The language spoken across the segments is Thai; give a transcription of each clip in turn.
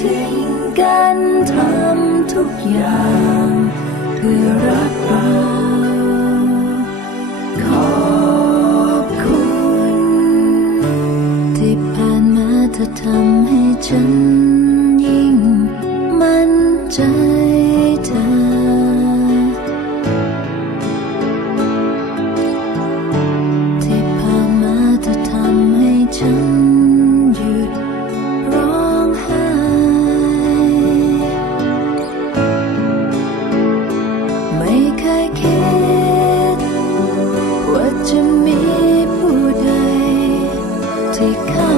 ทิ้งกันทำทุกอย่าง เพื่อรักเราขอบคุณ ที่ผ่านมาเธอทำให้ฉันยิ่งมั่นใจ take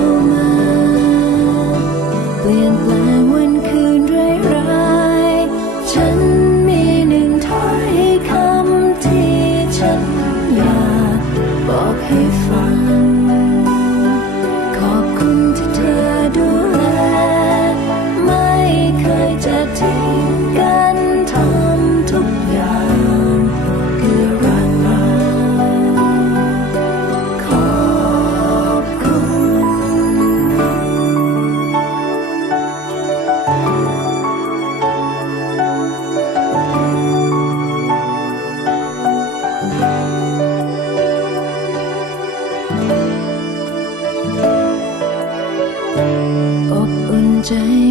谁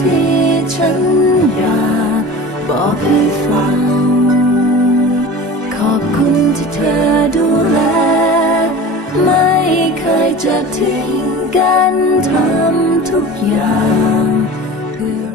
ที่ฉันอยากบอกให้ฟัง ขอบคุณที่เธอดูแล ไม่เคยจะทิ้งกันทำทุกอย่างเพื่อ